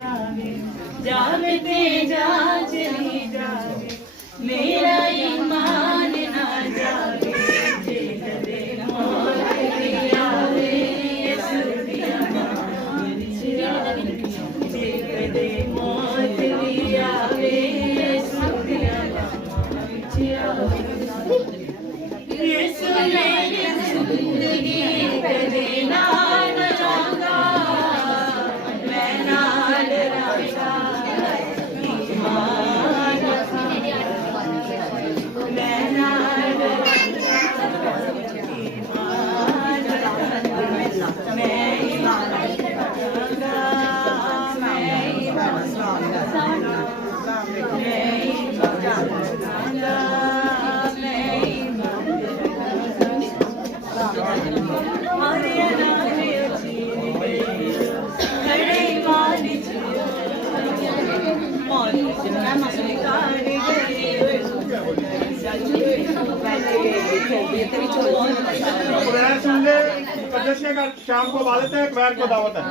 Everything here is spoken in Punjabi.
جاگتے جا چلی جاگے میرا ایمان نہ جاگے جے کدے موت بھی آوے یسوع دی امان جے کدے موت بھی آوے یسوع دی امان یسوع میری زندگی کدے نہ ڈراں میں نہ ڈراں شام کو عبادت ہے، اخبار کو دعوت ہے.